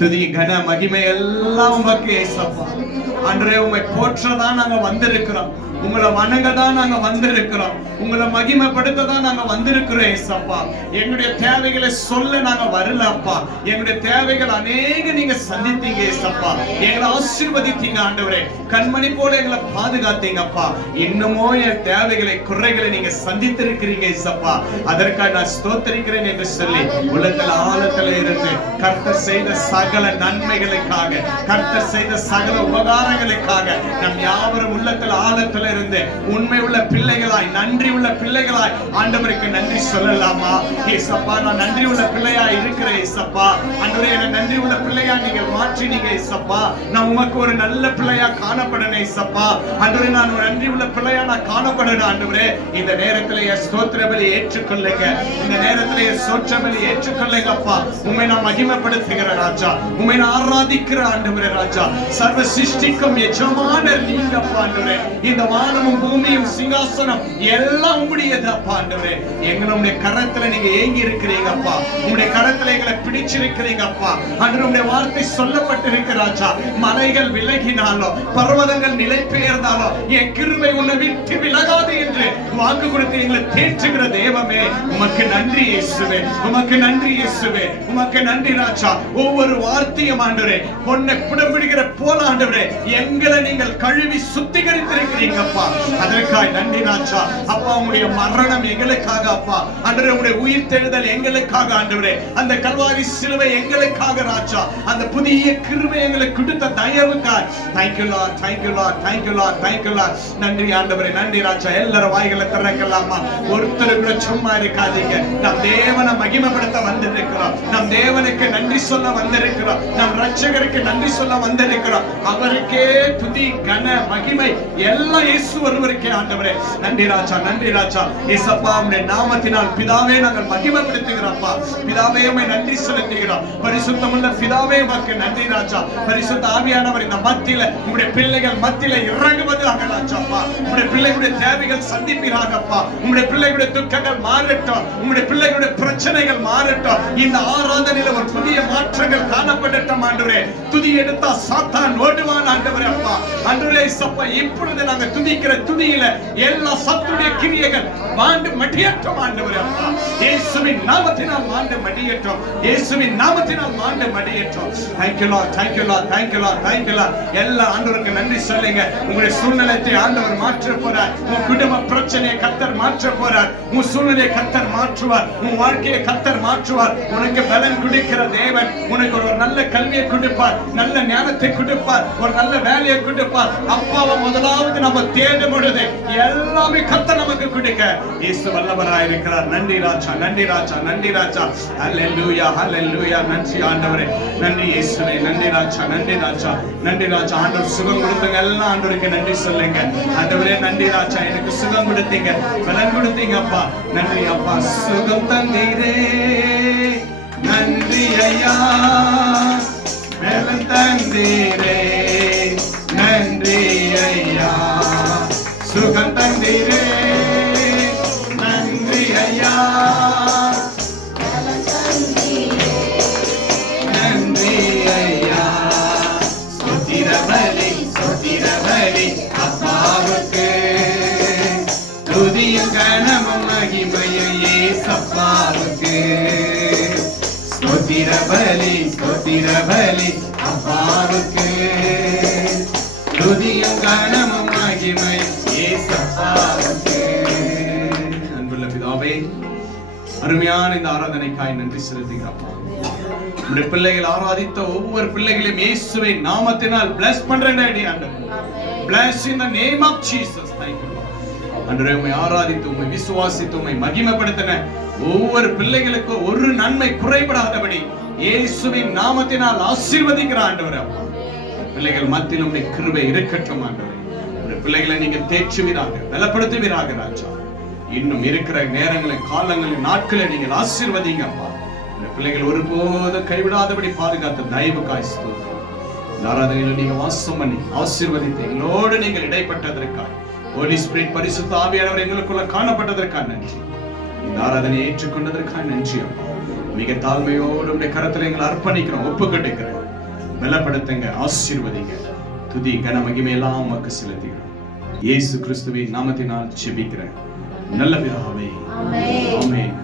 துதி கன மகிமை எல்லாம் உமக்கு ஏசப்பா. அன்றே உம்மை போற்றதான் நாங்க வந்திருக்கிறோம், உங்களை வணங்க தான் நாங்க வந்திருக்கிறோம், உங்களை மகிமைப்படுத்த தான் நாங்க வந்திருக்கிறோம் ஏசப்பா. எங்களுடைய தேவைகளை சொல்ல நாங்க வரலப்பா. எங்களுடைய தேவைகள் அநேக நீங்க சந்தித்தீங்க ஏசப்பா. எங்களை ஆசீர்வதித்தீங்க ஆண்டவரே. கண்மணி போல எங்களை பாதுகாத்தீங்கப்பா. இன்னுமோ என் தேவைகளை குறைகளை நீங்க சந்தித்திருக்கிறீங்க ஏசப்பா. அதற்காக நான் ஸ்தோத்திரிக்கிறேன் என்று சொல்லி உள்ளத்துல ஆழத்துல இருந்து கர்த்தர் செய்த சகல நன்மைகளுக்காக, கர்த்தர் செய்த சகல உபகாரங்களுக்காக நம் யாவரும் உள்ளத்துல ஆழத்துல இருந்து உண்மை உள்ள பிள்ளைகளாய், நன்றி உள்ள பிள்ளைகளாய் ஆண்டவருக்கு நன்றி சொல்லலாமா? ஏசப்பா, நான் நன்றி உள்ள பிள்ளையா இருக்கிறேன் ஏசப்பா. ஆண்டவரே, என்ன நன்றி உள்ள பிள்ளையா நீங்க மாற்றினீங்க ஏசப்பா. நான் உமக்கு ஒரு நல்ல பிள்ளையா காணப்படணும் ஏசப்பா. ஆண்டவரே, நான் ஒரு நன்றி உள்ள பிள்ளையா நான் காணப்படணும் ஆண்டவரே. இந்த நேரத்துல என் ஸ்தோத்திர பலி ஏற்றுக்கொள்ளுங்க, இந்த நேரத்துல என் ஸ்தோத்திர பலி ஏற்றுக்கொள்ளுங்க அப்பா. உம்மை நான் மகிமைப்படுத்துகிற ராஜா, உம்மை நான் ஆராதிக்கிற ஆண்டவரே ராஜா. சர்வ சிருஷ்டிக்கும் எஜமானர் நீங்க அப்பா ஆண்டவரே. இந்த வானமும் பூமியும் சிங்காசனம் எல்லாம் உம்முடையது அப்பா ஆண்டவரே. எங்களுடைய கரத்துல நீங்க ஏங்கி இருக்கிறீங்க அப்பா. உம்முடைய கரத்துல எங்களை பிடிச்சிருக்கிறீங்க அப்பா. ஆண்டவரே, உம்முடைய வார்த்தை சொல்லப்பட்டிருக்கிற ராஜா. மலைகள் விலகினாலோ, பர்வதங்கள் நிலை பெயர்ந்தாலோ, என் கிருபை உன்னை விட்டு விலகாது என்று வாக்கு கொடுத்து எங்களை தேற்றுகிற தேவமே, உமக்கு நன்றி இயேசுவே, உமக்கு நன்றி இயேசுவே, உமக்கு நன்றி ராஜா. ஒவ்வொரு வார்த்தையும் ஆண்டவரே பொன்னை புடம்பிடுகிற போல ஆண்டவரே எங்களை நீங்கள் கழுவி சுத்திகரித்திருக்கிறீங்க அப்பா. அதற்காக நன்றி ராஜா. அப்பா, உங்களுடைய மரணம் எங்களுக்காக அப்பா. ஆண்டவரே, உங்களுடைய உயிர் தெழுதல் எங்களுக்காக ஆண்டவரே. அந்த கல்வாரி சிலுவை எங்களுக்காக ராஜா. அந்த புதிய கிருபை எங்களுக்கு கொடுத்த தயவுக்காக thank you Lord, thank you Lord, thank you Lord, thank you Lord. நன்றி ஆண்டவரே, நன்றி ராஜா. எல்லாரும் வாய்களை திறக்கலாமா? ஒருத்தர் கூட சும்மா இருக்காதீங்க. நம் தேவனை மகிமைப்படுத்த வந்திருக்கிறோம், நம் தேவனுக்கு நன்றி சொல்ல வந்திருக்கிறோம், நம் ரட்சகருக்கு நன்றி சொல்ல வந்திருக்கிறோம். அவருக்கே துதி கன மகிமை எல்லாம் இயேசு ஒருவருக்கே ஆண்டவரே. நன்றி ராஜா, நன்றி ராஜா. இயேசப்பா, உம்முடைய நாமத்தினால் பிதாவே நாங்கள் மகிமைப்படுத்துகிறோம்ப்பா. பிதாவே, உம்மை நன்றி செலுத்துகிறோம். பரிசுத்தமுள்ள பிதாவே, உமக்கு நன்றி ராஜா. பரிசுத்த ஆவியானவர் இந்த மத்தியில உம்முடைய பிள்ளைகள் மத்தியில இறங்குவதாக ராஜாப்பா. உம்முடைய பிள்ளைகளுடைய தேவைகள் சந்திப்பீராகப்பா. உம்முடைய பிள்ளைகளுடைய துக்கங்கள் மாறட்டும், உம்முடைய பிள்ளைகளுடைய பிரச்சனைகள் மாறட்டும். இந்த ஆராதனையில ஒரு புதிய மாற்றங்கள் காணப்படட்டும் ஆண்டவரே. துதி எடுத்தா சாத்தான் ஓடுவான் ஆண்டவரே அப்பா. ஆண்டவரே இயேசப்பா, இப்பொழுது நாங்க துதிக்கிற துதியில எல்லா சத்துடைய கிரியைகள் மாண்டு மடியட்டும் ஆண்டவரே அப்பா. இயேசுவின் நாமத்தினால் மாண்டு மடியட்டும், இயேசுவின் நாமத்தினால் மாண்டு மடியட்டும். thank you Lord, thank you Lord, thank you Lord, thank you Lord. எல்லா ஆண்டவருக்கு நன்றி சொல்லுங்க. உங்களுடைய சூழ்நிலையை ஆண்டவர் மாற்ற போறார். உங்க குடும்ப பிரச்சனையை கர்த்தர் மாற்ற போறார். உங்க சூழ்நிலையை கர்த்தர் மாற்றுவார். உன் வாழ்க்கையை கர்த்தர் மாற்றுவார். உனக்கு பலன் கொடுக்கிற தேவன் உனக்கு ஒரு நல்ல கல்வியை கொடுப்பார், நல்ல ஞானத்தை கொடுப்பார், ஒரு நல்ல வேலையை கொடுப்பார். அப்பாவை முதலாவது நம்ம தேடும் பொழுது எல்லாமே கர்த்தர் நமக்கு கொடுக்க இயேசு வல்லவராய் இருக்கிறார். நன்றி ராஜா, நன்றி ராஜா, நன்றி ராஜா. ஹல்லேலூயா, ஹல்லேலூயா. நன்றி ஆண்டவரே, நன்றி இயேசுவே, நன்றி ராஜா, நன்றி ராஜா, நன்றி ராஜா. ஆண்டவர் சுகம் கொடுத்தங்க எல்லாம் ஆண்டவருக்கு நன்றி சொல்லுங்க. ஆண்டவரே, நன்றி ராஜா. எனக்கு சுகம் கொடுத்தீங்க, பலன் கொடுத்தீங்க அப்பா. நன்றி அப்பா. சுகம் தந்தீரே, நன்றி ஐயா. பலன் தந்தீரே, நன்றி ஐயா. சுகம் தந்தீரே, நன்றி ஐயா. நன்றி ஐயா. ஸ்தோத்திர பலி, ஸ்தோத்திர பலி அப்பாவுக்கு. துதியும் கனமும் மகிமையும் இயேசப்பாவுக்கு. ஸ்தோத்திர பலி, ஸ்தோத்திர பலி அப்பாவுக்கு. துதியும் கனமும் மகிமையும் இயேசப்பாவுக்கு. அன்புள்ள பிதாவே, அருமையான இந்த ஆராதனைக்காய் நன்றி செலுத்துகிறப்பா. உம்முடைய பிள்ளைகள் ஆராதித்த ஒவ்வொரு பிள்ளைகளையும் இயேசுவின் நாமத்தினால் bless பண்றேன் ஆண்டவரே. Bless in the name of Jesus. Thank you Lord. ஆண்டவரே, உம்மை ஆராதித்து உம்மை விசுவாசித்து உம்மை மகிமைப்படுத்தின ஒவ்வொரு பிள்ளைகளுக்கும் ஒரு நன்மை குறைபடாதபடி இயேசுவின் நாமத்தினால் ஆசீர்வதிக்கிற ஆண்டவரே. பிள்ளைகள் மத்தியில் உம்முடைய கிருபை இருக்கட்டும் ஆண்டவரே. உம்முடைய பிள்ளைகளை நீங்க தேற்றுவீராக, பலப்படுத்துவீராக ராஜா. இன்னும் இருக்கிற நேரங்களில், காலங்களில், நாட்களில் நீங்கள் ஆசீர்வதிங்க அப்பா. பிள்ளைகள் ஒருபோது கைவிடாதபடி பாதுகாத்த தயவுக்காய் ஸ்தோத்திரம். இந்த ஆராதனையில் நீங்க வாசம் பண்ணி ஆசீர்வதித்து எங்களோடு நீங்கள் இடைப்பட்டதற்காக, ஹோலி ஸ்பிரிட் பரிசுத்த ஆவியானவர் எங்களுக்குள்ள காணப்பட்டதற்காக நன்றி. இந்த ஆராதனையை ஏற்றுக்கொண்டதற்காக நன்றி அப்பா. மிக தாழ்மையோடு கரத்தில் எங்களை அர்ப்பணிக்கிறோம், ஒப்புக்கொண்டிருக்கிறோம். பலப்படுத்துங்க, ஆசீர்வதிங்க. துதி கன மகிமையெல்லாம் உமக்கு செலுத்துகிறோம். இயேசு கிறிஸ்துவின் நாமத்தினால் ஜெபிக்கிறேன் நல்ல பிதாவே, ஆமென்.